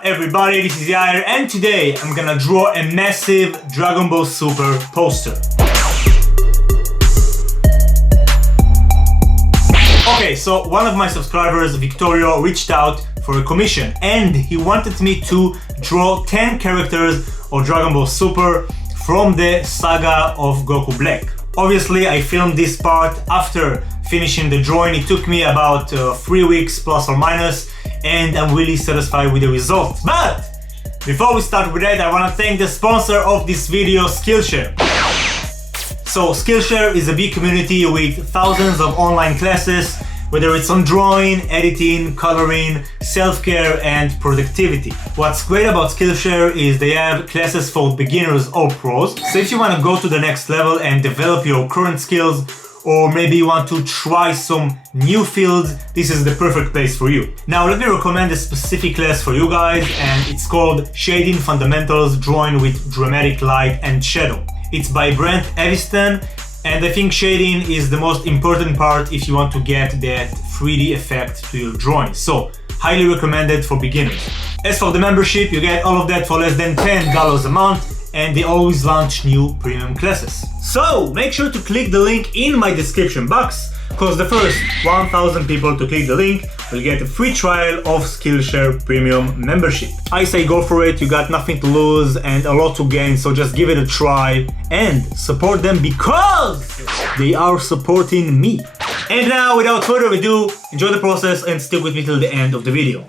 up everybody, this is Yair and today I'm gonna draw a massive Dragon Ball Super poster. Okay, so one of my subscribers, Victorio, reached out for a commission and he wanted me to draw 10 characters of Dragon Ball Super from the saga of Goku Black. Obviously I filmed this part after finishing the drawing. It took me about 3 weeks plus or minus and I'm really satisfied with the results. But before we start with that, I want to thank the sponsor of this video, Skillshare. So Skillshare is a big community with thousands of online classes, whether it's on drawing, editing, coloring, self-care and productivity. What's great about Skillshare is they have classes for beginners or pros. So if you want to go to the next level and develop your current skills, or maybe you want to try some new fields, this is the perfect place for you. Now let me recommend a specific class for you guys, and it's called Shading Fundamentals Drawing with Dramatic Light and Shadow. It's by Brent Aviston, and I think shading is the most important part if you want to get that 3D effect to your drawing. So highly recommended for beginners. As for the membership, you get all of that for less than $10 a month, and they always launch new premium classes. So make sure to click the link in my description box, because the first 1,000 people to click the link will get a free trial of Skillshare Premium membership. I say go for it, you got nothing to lose and a lot to gain, so just give it a try and support them because they are supporting me. And now, without further ado, enjoy the process and stick with me till the end of the video.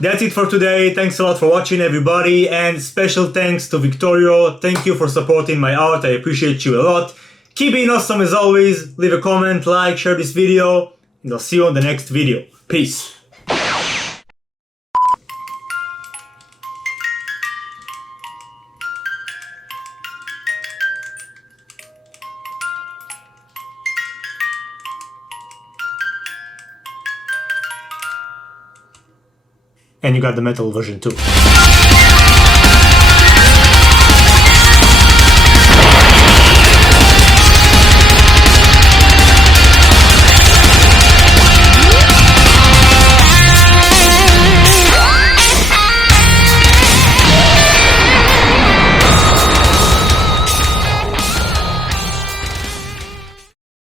That's it for today. Thanks a lot for watching, everybody, and special thanks to Victorio. Thank you for supporting my art. I appreciate you a lot. Keep being awesome as always. Leave a comment, like, share this video, and I'll see you on the next video. Peace. And you got the metal version too.